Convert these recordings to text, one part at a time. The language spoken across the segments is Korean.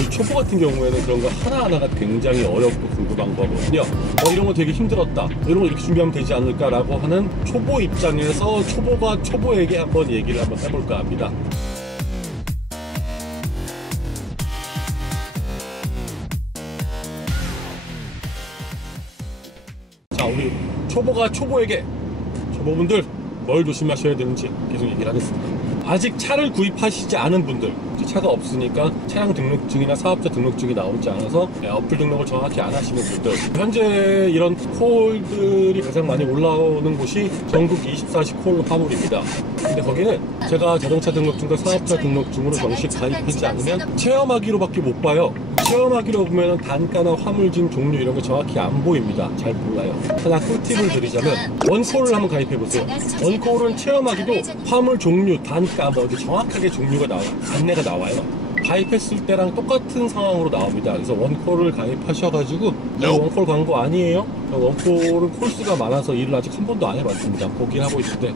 우리 초보 같은 경우에는 그런 거 하나하나가 굉장히 어렵고 궁금한 거거든요. 이런 거 되게 힘들었다, 이런 거 이렇게 준비하면 되지 않을까라고 하는 초보 입장에서 초보가 초보에게 한번 얘기를 한번 해볼까 합니다. 자, 우리 초보가 초보에게, 초보분들 뭘 조심하셔야 되는지 계속 얘기를 하겠습니다. 아직 차를 구입하시지 않은 분들, 차가 없으니까 차량 등록증이나 사업자 등록증이 나오지 않아서 어플 등록을 정확히 안 하시는 분들, 현재 이런 콜들이 가장 많이 올라오는 곳이 전국 24시 콜 화물입니다. 근데 거기는 제가 자동차 등록증과 사업자 등록증으로 정식 가입하지 않으면 체험하기로밖에 못 봐요. 체험하기로 보면 단가나 화물진 종류 이런 게 정확히 안 보입니다. 잘 몰라요. 하나 꿀팁을 드리자면 원콜을 한번 가입해보세요. 원콜은 체험하기도 화물 종류, 단가 뭐 정확하게 종류가 나와요. 안내가 나와요. 가입했을 때랑 똑같은 상황으로 나옵니다. 그래서 원콜을 가입하셔가지고 원콜 광고 아니에요? 원콜은 콜수가 많아서 일을 아직 한 번도 안 해봤습니다. 보긴 하고 있는데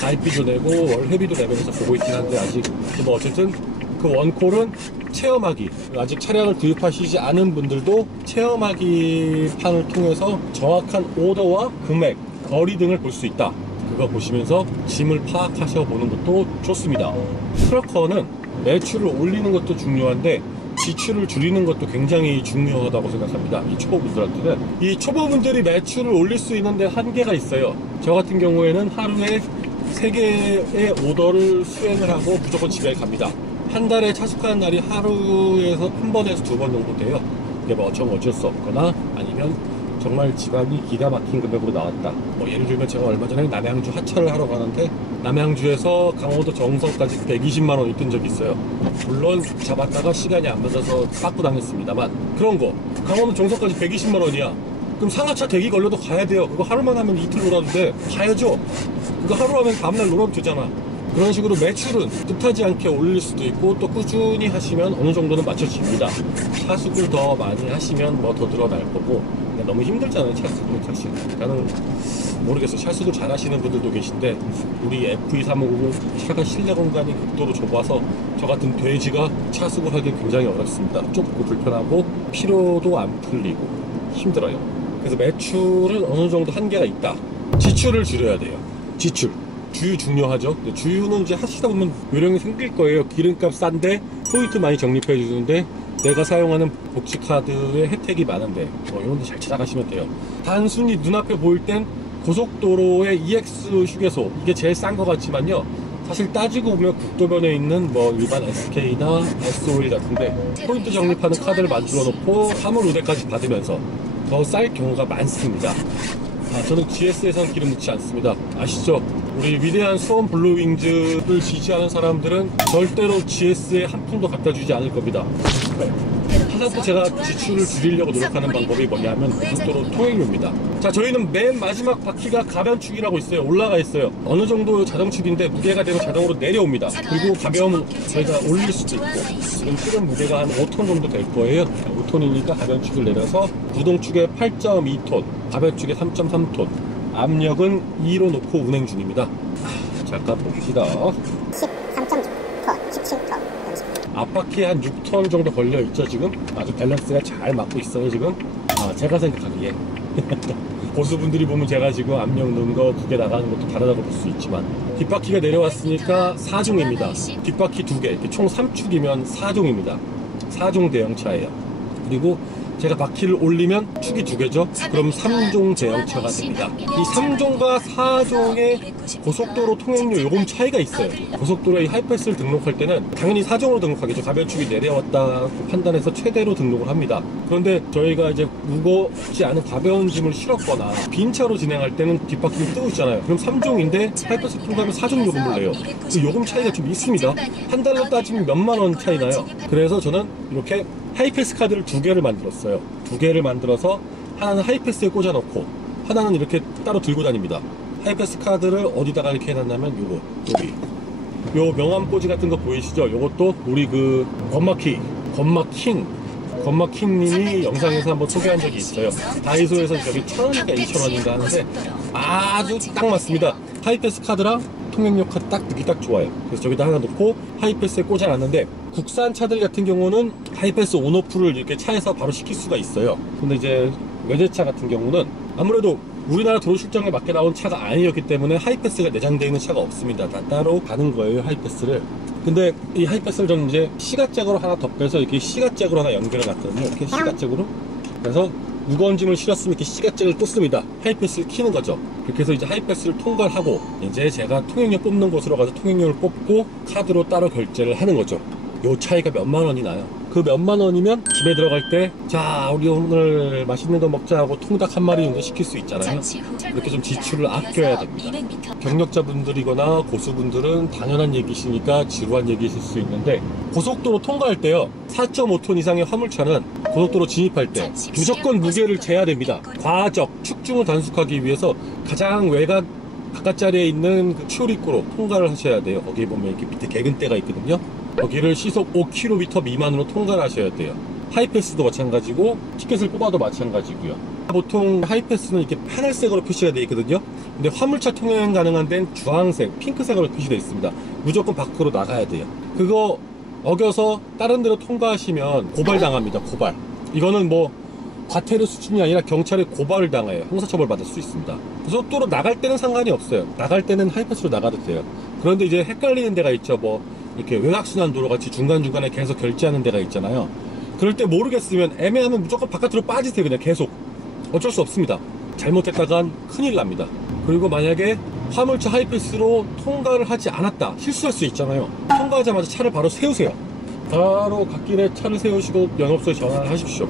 가입비도 내고 월회비도 내면서 보고 있긴 한데 아직 뭐 어쨌든 그 원콜은 체험하기, 아직 차량을 구입하시지 않은 분들도 체험하기 판을 통해서 정확한 오더와 금액, 거리 등을 볼 수 있다. 그거 보시면서 짐을 파악하셔 보는 것도 좋습니다. 트럭커는 매출을 올리는 것도 중요한데 지출을 줄이는 것도 굉장히 중요하다고 생각합니다. 이 초보분들한테는. 이 초보분들이 매출을 올릴 수 있는데 한계가 있어요. 저 같은 경우에는 하루에 3개의 오더를 수행을 하고 무조건 집에 갑니다. 한 달에 차숙하는 날이 하루에서 1번에서 2번 정도 돼요. 이게 뭐 어쩔 수 없거나 아니면 정말 집안이 기가 막힌 금액으로 나왔다. 뭐 예를 들면 제가 얼마 전에 남양주 하차를 하러 가는데 남양주에서 강원도 정선까지 120만원이 뜬 적이 있어요. 물론 잡았다가 시간이 안 맞아서 빠꾸 당했습니다만, 그런 거 강원도 정선까지 120만원이야. 그럼 상하차 대기 걸려도 가야 돼요. 그거 하루만 하면 이틀 놀아도 돼. 가야죠. 그거 하루 하면 다음날 놀아도 되잖아. 그런 식으로 매출은 뜻하지 않게 올릴 수도 있고, 또 꾸준히 하시면 어느 정도는 맞춰집니다. 차숙을 더 많이 하시면 뭐 더 늘어날 거고. 너무 힘들잖아요, 차숙은 사실. 나는 모르겠어. 차숙을 잘 하시는 분들도 계신데 우리 FE350은 차가 실내 공간이 극도로 좁아서 저 같은 돼지가 차숙을 하기 굉장히 어렵습니다. 좁고 불편하고 피로도 안 풀리고 힘들어요. 그래서 매출은 어느 정도 한계가 있다. 지출을 줄여야 돼요. 지출. 주유 중요하죠. 주유는 이제 하시다 보면 요령이 생길 거예요. 기름값 싼데 포인트 많이 적립해 주는데 내가 사용하는 복지카드에 혜택이 많은데 이런 데 잘 찾아가시면 돼요. 단순히 눈앞에 보일 땐 고속도로의 EX 휴게소, 이게 제일 싼 것 같지만요, 사실 따지고 보면 국도변에 있는 뭐 일반 SK나 SOL 같은데 포인트 적립하는 카드를 만들어 놓고 화물 우대까지 받으면서 더 쌀 경우가 많습니다. 저는 GS에선 기름 넣지 않습니다. 아시죠? 우리 위대한 수원 블루윙즈를 지지하는 사람들은 절대로 GS에 한 푼도 갖다 주지 않을 겁니다. 하나 또 제가 지출을 줄이려고 노력하는 방법이 뭐냐면 고속도로 통행료입니다. 자, 저희는 맨 마지막 바퀴가 가변축이라고 있어요. 올라가 있어요. 어느 정도 자동축인데 무게가 되면 자동으로 내려옵니다. 그리고 가벼우면 저희가 올릴 수도 있고, 지금 실은 무게가 한 5톤 정도 될 거예요. 5톤이니까 가변축을 내려서 구동축에 8.2톤, 가변축에 3.3톤, 압력은 2로 놓고 운행 중입니다. 잠깐 봅시다. 13.6톤, 17톤. 앞바퀴에 한 6톤 정도 걸려 있죠. 지금 아주 밸런스가 잘 맞고 있어요. 지금 제가 생각하기에 고수분들이 보면 제가 지금 압력 넣은 거, 두개 나가는 것도 다르다고 볼 수 있지만, 뒷바퀴가 내려왔으니까 4종입니다. 뒷바퀴 2개, 이렇게 총 3축이면 4종입니다. 4종 대형차예요. 그리고 제가 바퀴를 올리면 축이 2개죠. 그럼 3종 대형차가 됩니다. 이 3종과 4종의 고속도로 통행료 요금 차이가 있어요. 고속도로에 하이패스를 등록할 때는 당연히 4종으로 등록하겠죠. 가변축이 내려왔다고 판단해서 최대로 등록을 합니다. 그런데 저희가 이제 무겁지 않은 가벼운 짐을 실었거나 빈 차로 진행할 때는 뒷바퀴를 뜨고 있잖아요. 그럼 3종인데 하이패스 통과하면 4종 요금을 내요. 그 요금 차이가 좀 있습니다. 한 달로 따지면 몇만 원 차이 나요. 그래서 저는 이렇게 하이패스 카드를 2개를 만들었어요. 2개를 만들어서 하나는 하이패스에 꽂아 넣고 하나는 이렇게 따로 들고 다닙니다. 하이패스 카드를 어디다가 이렇게 해놨냐면 요거, 여기 요 명함 꽂이 같은 거 보이시죠? 요것도 우리 그 건마킹님이 영상에서 한번 소개한 적이 있어요. 다이소에서 저기 1,000원인가 2,000원인가 하는데 아주 딱 맞습니다. 하이패스 카드랑 통행료 카드 딱 넣기 딱 좋아요. 그래서 저기다 하나 놓고 하이패스에 꽂아놨는데 국산 차들 같은 경우는 하이패스 온오프를 이렇게 차에서 바로 시킬 수가 있어요. 근데 이제 외제차 같은 경우는 아무래도 우리나라 도로 실정에 맞게 나온 차가 아니었기 때문에 하이패스가 내장되어 있는 차가 없습니다. 다 따로 가는 거예요, 하이패스를. 근데 이 하이패스를 저는 이제 시가잭으로 하나 더 빼서 이렇게 시가잭으로 하나 연결해 놨거든요. 이렇게 시가잭으로. 그래서 무거운 짐을 실었으면 이렇게 시가잭을 꽂습니다. 하이패스를 키는 거죠. 그렇게 해서 이제 하이패스를 통과를 하고 이제 제가 통행료 뽑는 곳으로 가서 통행료를 뽑고 카드로 따로 결제를 하는 거죠. 요 차이가 몇만 원이 나요. 그 몇만 원이면 집에 들어갈 때 자 우리 오늘 맛있는 거 먹자 하고 통닭 한 마리 정도 시킬 수 있잖아요. 이렇게 좀 지출을 아껴야 됩니다. 경력자분들이거나 고수분들은 당연한 얘기시니까 지루한 얘기이실 수 있는데 고속도로 통과할 때요 4.5톤 이상의 화물차는 고속도로 진입할 때 무조건 무게를 재야 됩니다. 과적, 축중을 단속하기 위해서 가장 외곽 바깥자리에 있는 그 출입구로 통과를 하셔야 돼요. 거기에 보면 이렇게 밑에 개근대가 있거든요. 거기를 시속 5km 미만으로 통과를 하셔야 돼요. 하이패스도 마찬가지고 티켓을 뽑아도 마찬가지고요. 보통 하이패스는 이렇게 하늘색으로 표시가 되어 있거든요. 근데 화물차 통행 가능한 데는 주황색, 핑크색으로 표시되어 있습니다. 무조건 밖으로 나가야 돼요. 그거 어겨서 다른 데로 통과하시면 고발당합니다. 고발. 이거는 뭐 과태료 수준이 아니라 경찰에 고발을 당해요. 형사처벌 받을 수 있습니다. 고속도로 나갈 때는 상관이 없어요. 나갈 때는 하이패스로 나가도 돼요. 그런데 이제 헷갈리는 데가 있죠. 뭐 이렇게 외곽순환도로 같이 중간중간에 계속 결제하는 데가 있잖아요. 그럴 때 모르겠으면 애매하면 무조건 바깥으로 빠지세요. 그냥 계속. 어쩔 수 없습니다. 잘못했다간 큰일 납니다. 그리고 만약에 화물차 하이패스로 통과를 하지 않았다. 실수할 수 있잖아요. 통과하자마자 차를 바로 세우세요. 바로 갓길에 차를 세우시고 영업소에 전화를 하십시오.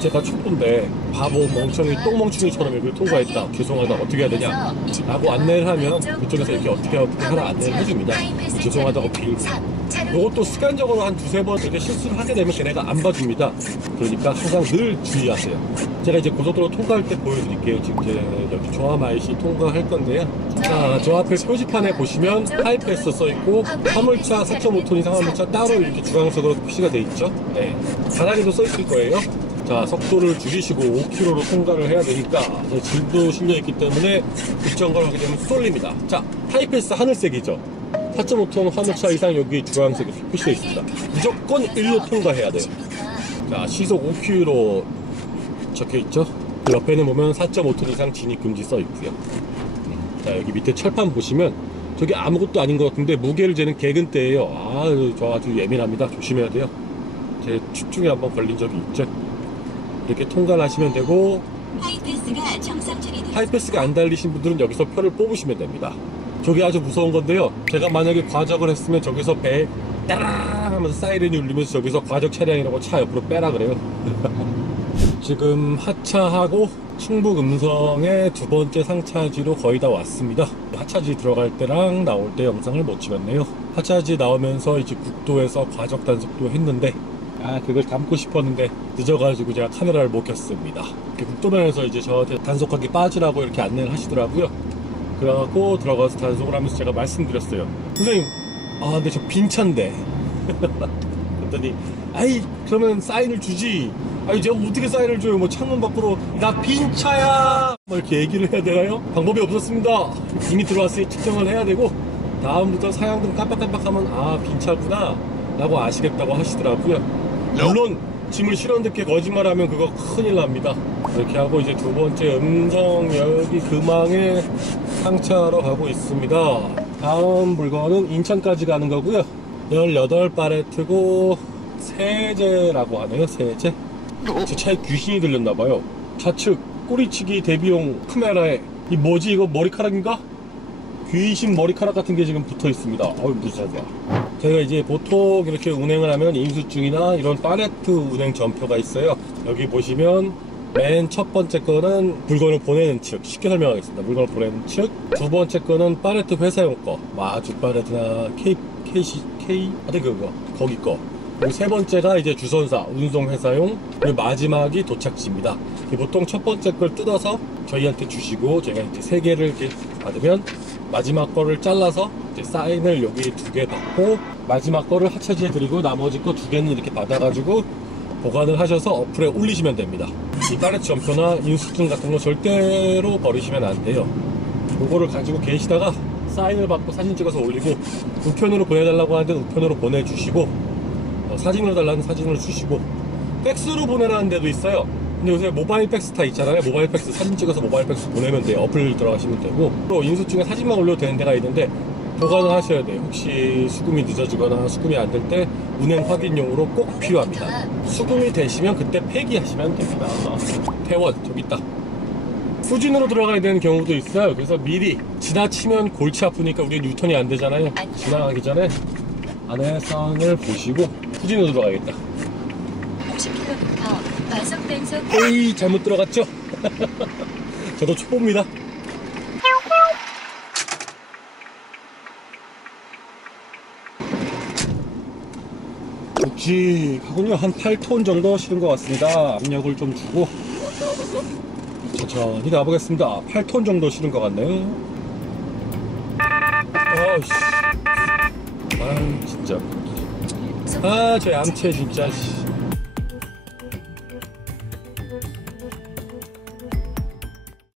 제가 촛불인데 바보 멍청이 똥멍청이처럼 여기를 통과했다. 죄송하다. 어떻게 해야 되냐 라고 안내를 하면 그쪽에서 이렇게 어떻게 하라 안내를 해줍니다. 죄송하다고 빌고. 이것도 습관적으로 한 두세 번 이렇게 실수를 하게 되면 걔네가 안 봐줍니다. 그러니까 항상 늘 주의하세요. 제가 이제 고속도로 통과할 때 보여드릴게요. 지금 이제 여기 조아마이시 통과할 건데요. 자, 저 앞에 표지판에 보시면 하이패스 써있고 화물차 4.5톤 이상 화물차 따로 이렇게 주황색으로 표시가 돼 있죠. 네, 바닥에도 써있을 거예요. 자, 속도를 줄이시고 5km로 통과를 해야 되니까 질도 실려있기 때문에 급정거를 하게 되면 쏠립니다. 자, 하이패스 하늘색이죠. 4.5톤 화물차 이상 여기 주황색이 표시되어 있습니다. 무조건 1로 통과해야 돼요. 자, 시속 5km 적혀있죠. 그 옆에는 보면 4.5톤 이상 진입금지 써있고요. 자, 여기 밑에 철판 보시면 저기 아무것도 아닌 것 같은데 무게를 재는 개근대예요. 저 아주 예민합니다. 조심해야 돼요. 제 축중에 한번 걸린 적이 있죠. 이렇게 통과를 하시면 되고 하이패스가 안 달리신 분들은 여기서 표를 뽑으시면 됩니다. 저게 아주 무서운 건데요. 제가 만약에 과적을 했으면 저기서 배 따랑 하면서 사이렌이 울리면서 저기서 과적 차량이라고 차 옆으로 빼라 그래요. 지금 하차하고 충북 음성의 두 번째 상차지로 거의 다 왔습니다. 하차지 들어갈 때랑 나올 때 영상을 못 찍었네요. 하차지 나오면서 이제 국도에서 과적 단속도 했는데 그걸 담고 싶었는데 늦어가지고 제가 카메라를 못 켰습니다. 국도면에서 이제 저한테 단속하기 빠지라고 이렇게 안내를 하시더라고요. 그래갖고 들어가서 단속을 하면서 제가 말씀드렸어요. 선생님, 근데 저 빈 차인데. 그랬더니, 그러면 사인을 주지. 제가 어떻게 사인을 줘요? 뭐 창문 밖으로, 나 빈 차야! 뭐 이렇게 얘기를 해야 되나요? 방법이 없었습니다. 이미 들어왔으니 측정을 해야 되고, 다음부터 사양등 깜빡깜빡하면, 빈 차구나. 라고 아시겠다고 하시더라고요. 물론, 짐을 실었는데 거짓말하면 그거 큰일 납니다. 이렇게 하고 이제 두 번째 음성여기 금왕에 상차하러 가고 있습니다. 다음 물건은 인천까지 가는 거고요. 18팔레트고 세제라고 하네요. 세제. 제 차에 귀신이 들렸나봐요. 좌측 꼬리치기 대비용 카메라에 이 뭐지 이거 머리카락인가? 귀신 머리카락 같은 게 지금 붙어 있습니다. 무서워. 제가 이제 보통 이렇게 운행을 하면 인수증이나 이런 팔레트 운행 전표가 있어요. 여기 보시면 맨 첫 번째 거는 물건을 보내는 측, 쉽게 설명하겠습니다. 물건을 보내는 측. 두 번째 거는 팔레트 회사용 거, 마주 팔레트나 그거 거기 거. 그리고 세 번째가 이제 주선사, 운송회사용. 그리고 마지막이 도착지입니다. 보통 첫 번째 걸 뜯어서 저희한테 주시고 저희가 이제 세 개를 이렇게 받으면 마지막 거를 잘라서 이제 사인을 여기 2개 받고 마지막 거를 하차지에 드리고 나머지 거 2개는 이렇게 받아가지고 보관을 하셔서 어플에 올리시면 됩니다. 이 팔레트 전표나 인수증 같은 거 절대로 버리시면 안 돼요. 그거를 가지고 계시다가 사인을 받고 사진 찍어서 올리고 우편으로 보내달라고 하는데 우편으로 보내주시고 사진으로 달라는 사진을 주시고 팩스로 보내라는 데도 있어요. 근데 요새 모바일 팩스 다 있잖아요. 모바일 팩스 사진 찍어서 모바일 팩스 보내면 돼요. 어플 들어가시면 되고, 또 인수증에 사진만 올려도 되는 데가 있는데 보관을 하셔야 돼요. 혹시 수금이 늦어지거나 수금이 안 될 때 운행 확인용으로 꼭 필요합니다. 수금이 되시면 그때 폐기하시면 됩니다. 태원 저기 있다. 후진으로 들어가야 되는 경우도 있어요. 그래서 미리 지나치면 골치 아프니까 우리는 유턴이 안 되잖아요. 지나가기 전에 안내선을 보시고 후진으로 들어가야겠다. 50km 과속 단속. 에이, 잘못 들어갔죠? 저도 초보입니다. 묵직하군요. 한 8톤 정도 실은 것 같습니다. 압력을 좀 주고 천천히 가보겠습니다. 8톤 정도 실은 것 같네요. 아이씨, 아 진짜, 아 저 얌체 진짜.